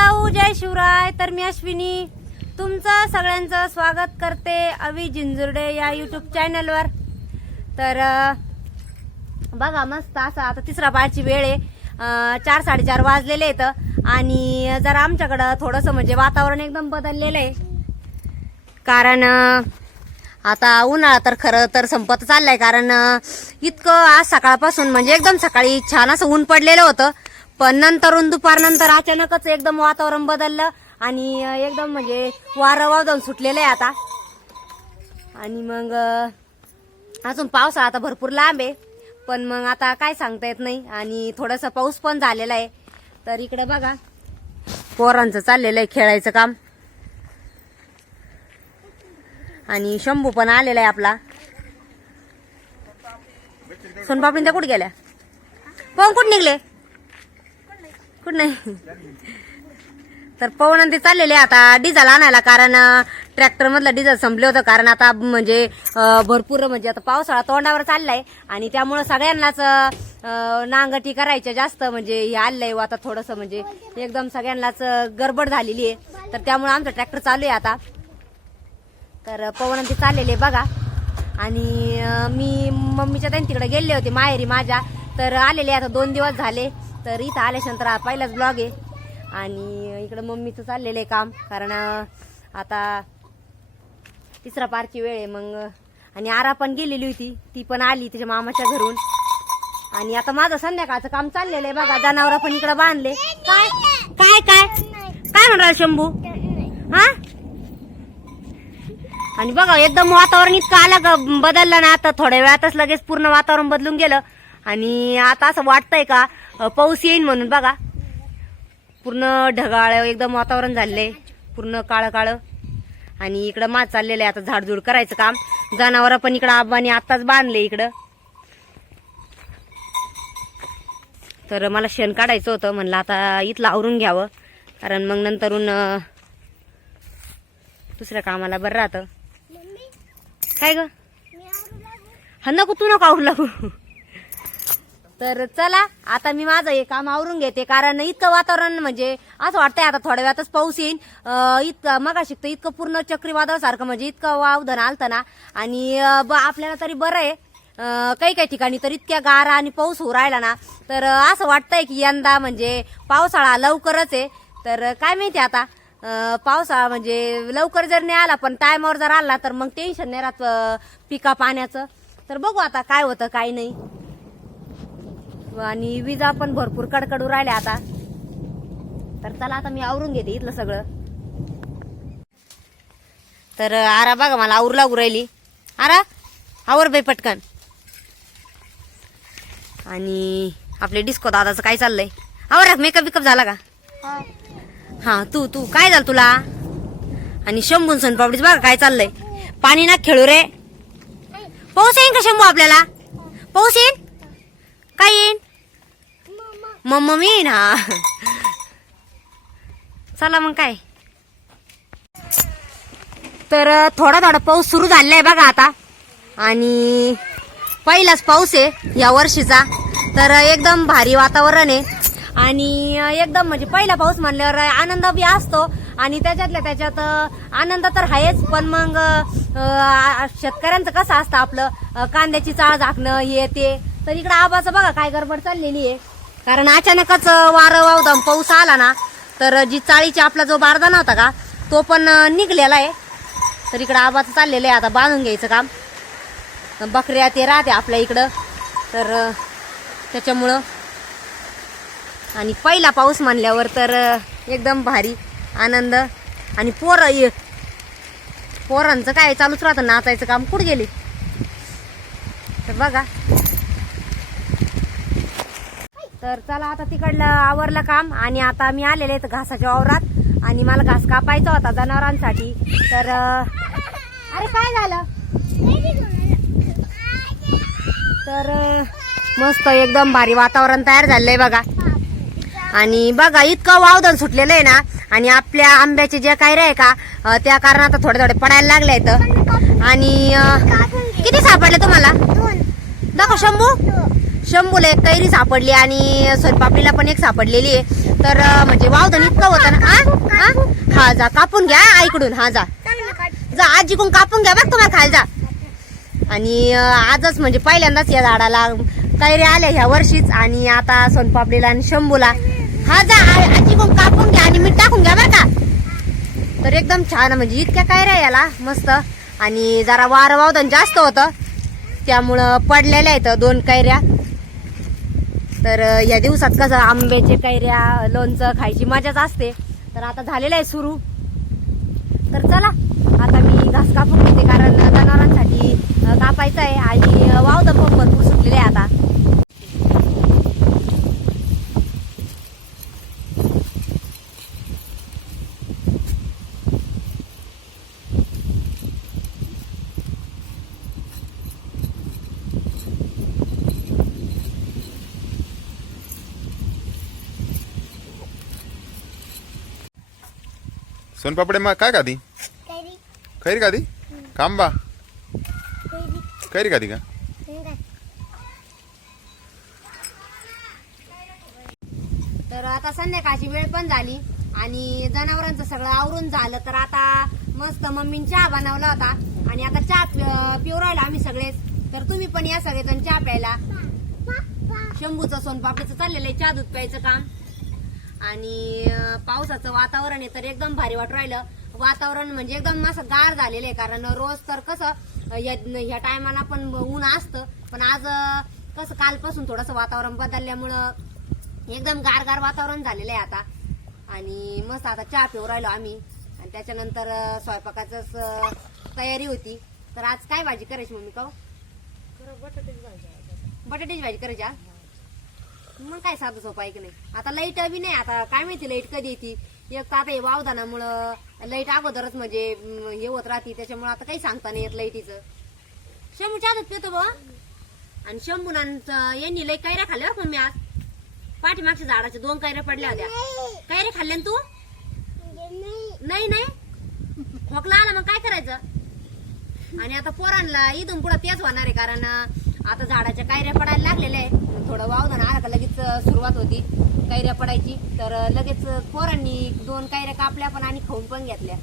भाऊ जय शिवराय. तर मी अश्विनी. तुमचं सगळ्यांचं स्वागत करते अवी जिंजुर्डे या यूट्यूब चॅनलवर तर बघा मस्त असं आता तिसरा पाळची वेळ आहे. चार साडेचार वाजलेले आहेत. आणि जरा आमच्याकडं थोडंसं म्हणजे वातावरण एकदम बदललेलं आहे. कारण आता उन्हाळा तर खरं तर संपत चाललाय. कारण इतकं आज सकाळपासून म्हणजे एकदम सकाळी छान असं ऊन पडलेलं होतं. पण नंतरून दुपारनंतर अचानकच एकदम वातावरण बदललं आणि एकदम म्हणजे वारं वादळून सुटलेलं आहे आता. आणि मग अजून पावसाळा आता भरपूर लांब आहे. पण मग आता काय सांगता येत नाही आणि थोडासा पाऊस पण झालेला आहे. तर इकडे बघा पोरांचं चाललेलं आहे खेळायचं काम. आणि शंभू पण आलेला आहे आपला. सोनपापडी त्या कुठे गेल्या? पण कुठे निघले? कुठं नाही तर पवन ते चाललेले आहे आता डिझेल आणायला कारण ट्रॅक्टर मधलं डिझेल संपले होतं कारण आता म्हणजे भरपूर म्हणजे आता पावसाळा तोंडावर चाललाय आणि त्यामुळं सगळ्यांनाच नांगटी करायच्या जास्त म्हणजे हे आलंय. आता थोडंसं म्हणजे एकदम सगळ्यांनाच गडबड झालेली आहे. तर त्यामुळे आमचं ट्रॅक्टर चालू आहे आता. तर पवन ते चाललेले बघा. आणि मी मम्मीच्या त्यांनी तिकडे गेले होते माहेरी माझ्या. तर आलेले आता दोन दिवस झाले. तर इथं आल्याच्यानंतर हा पहिलाच ब्लॉग आहे. आणि इकडं मम्मीचं चाललेलं आहे काम कारण आता तिसरा पारची वेळ आहे मग आणि आरा पण गेलेली होती. ती पण आली तिच्या मामाच्या घरून. आणि आता माझं संध्याकाळचं काम चाललेलं आहे बघा जनावर पण इकडे बांधले. काय? काय काय? काय म्हणणार शंभू? हा? आणि बघा एकदम वातावरण इतकं आलं ग- बदललं ना आता थोड्या वेळातच लगेच पूर्ण वातावरण बदलून गेलं. आणि आता असं वाटतंय का पाऊस येईन म्हणून बघा. पूर्ण ढगाळ एकदम वातावरण झालंय पूर्ण काळं काळं आणि इकडं मात चाललेलं आहे आता झाडझूड करायचं काम. जनावर पण इकडं आबाने आताच बांधले इकडं. तर मला शेण काढायचं होतं म्हणलं आता इथलं आवरून घ्यावं. कारण मग नंतरून दुसऱ्या कामाला बरं राहतं. काय ग? हा नको तू नको आवरू लागू. तर चला आता मी माझं हे काम आवरून घेते कारण इतकं वातावरण म्हणजे असं वाटतंय आता थोड्या वेळातच पाऊस येईल इतकं मग शिकतं इतकं पूर्ण चक्रीवादळासारखं म्हणजे इतकं वावधन आलतं ना आणि ब- आपल्याला तरी बरं आहे. काही काही ठिकाणी तर इतक्या गारा आणि पाऊस होऊ राहिला ना तर असं वाटतंय की यंदा म्हणजे पावसाळा लवकरच आहे. तर काय माहिती आता पावसाळा म्हणजे लवकर जर नाही आला पण टायमावर जर आला तर मग टेन्शन नाही राहत पिका पाण्याचं तर बघू आता काय होतं काय नाही. आणि विजा पण भरपूर कडकडू राहिल्या आता. तर चला आता मी आवरून घेते इथलं सगळं. तर आरा बघा मला आवरू लागू राहिली. आरा आवर बाई पटकन. आणि आपले डिस्को दादाचं काय चाललंय? आवर मेकअप बिकअप झाला का? हा तू तू काय झालं तुला? आणि शंभून सोनपापडीच बघा काय चाललंय. पाणी ना खेळू रे. पाऊस येईन का शंभू आपल्याला? पाऊस येईन? काय येईन? मम्मा मी ना. चला मग काय. तर थोडा थोडा पाऊस सुरू झालेला आहे बघा आता. आणि पहिलाच पाऊस आहे या वर्षीचा. तर एकदम भारी वातावरण आहे. आणि एकदम म्हणजे पहिला पाऊस म्हणल्यावर आनंद बी असतो. आणि त्याच्यातल्या त्याच्यात आनंद तर आहेच. पण मग शेतकऱ्यांचं कसं असतं आपलं? कांद्याची चाळ झाकणं हे ते. तर इकडं आबाचं बघा काय गडबड चाललेली आहे. कारण अचानकच वारं वावदम पाऊस आला ना तर जी चाळीची आपला जो बारदाना होता का तो पण निघलेला आहे. तर इकडं आबाचं चाललेलं आहे आता बांधून घ्यायचं काम. बकऱ्या ते राहते आपल्या इकडं. तर त्याच्यामुळं आणि पहिला पाऊस म्हणल्यावर तर एकदम भारी आनंद. आणि पोरं ये पोरांचं काय चालूच राहतं नाचायचं काम. कुठं गेले? तर बघा. तर चला आता तिकडलं आवरलं काम आणि आता मी आलेले आहेत घासाच्या वावरात आणि मला घास कापायचा होता जनावरांसाठी. तर अरे काय झालं? तर मस्त एकदम भारी वातावरण तयार झालंय बघा. आणि बघा इतकं वावदन सुटलेलं आहे ना. आणि आपल्या आंब्याचे जे काय रे का त्या कारण आता थोडे थोडे पडायला लागले आहेत. आणि किती सापडले तुम्हाला? दाखव शंभू. शंभूला एक कैरी सापडली आणि सोनपापडीला पण एक सापडलेली आहे. तर म्हणजे वावधन इतकं होतं ना. हा? हा? जा कापून घ्या आईकडून. हा जा. जा आजीकडून कापून घ्या बघ तुम्हाला खायला जा. आणि आजच म्हणजे पहिल्यांदाच या झाडाला कैऱ्या आल्या ह्या वर्षीच. आणि आता सोनपापडीला आणि शंभूला. हा जा आजीकडून कापून घ्या आणि मीठ टाकून घ्या बरं का. तर एकदम छान म्हणजे इतक्या कैऱ्या याला मस्त. आणि जरा वारं वावदन जास्त होतं. त्यामुळं पडलेल्या आहेत दोन कैऱ्या. तर या दिवसात कसं आंब्याचे कैऱ्या लोणचं खायची मजाच असते. तर आता झालेलं आहे सुरू. तर चला आता मी घास कापून घेते कारण जनावरांसाठी कापायचं आहे. आणि वावदं पण भरपूर सुटलेले आहे आता. सोनपापडे मग काय खाती? खैरी. खाती? कांबा खैरी. खाती का? तर आता संध्याकाळची वेळ पण झाली आणि जनावरांचं सगळं आवरून झालं. तर आता मस्त मम्मीने चहा बनवला होता आणि आता चहा पिऊ राहिलो आम्ही सगळेच. तर तुम्ही पण या सगळेजण चहा प्यायला. शंभूचं सोनपापडीचं चाललेलं आहे चहा दूध प्यायचं काम. आणि पावसाचं वातावरण आहे तर एकदम भारी वाटू राहिलं. वातावरण म्हणजे एकदम असं गार झालेलं आहे कारण रोज तर कसं ह्या टायमाला पण ऊन असतं पण आज कसं कालपासून थोडंसं वातावरण बदलल्यामुळं एकदम गार गार वातावरण झालेलं आहे आता. आणि मस्त आता चहा पिऊ राहिलो आम्ही. आणि त्याच्यानंतर अं, तयारी होती. तर आज काय भाजी करायची मम्मी का? बटाट्याची भाजी. करायची आज? मग काय साधं सोपं आहे की नाही? आता लाइट बी नाही आता काय माहिती लाइट कधी येते? एक तर आता हे वावदानामुळं लाइट अगोदरच म्हणजे अं, हे होत राहते त्याच्यामुळे आता काही सांगता नाही येत लाईटीचं शंभूच्या आदत पितो बा. आणि शंभूनांचं यांनी लई कैऱ्या खाल्ल्या हो बरं मी आज. पाठीमागच्या झाडाच्या दोन कैऱ्या पडल्या होत्या. कैऱ्या खाल्ल्या ना तू? नाही नाही. खोकला आला मग काय करायचं? आणि आता पोरांना इथून पुढे तेच होणार आहे कारण आता झाडाच्या कायऱ्या पडायला लागलेल्या आहे थोडं वावधान आला का लगेच सुरुवात होती कैऱ्या पडायची. तर लगेच पोरांनी दोन कायऱ्या कापल्या पण आणि खाऊन पण घेतल्या.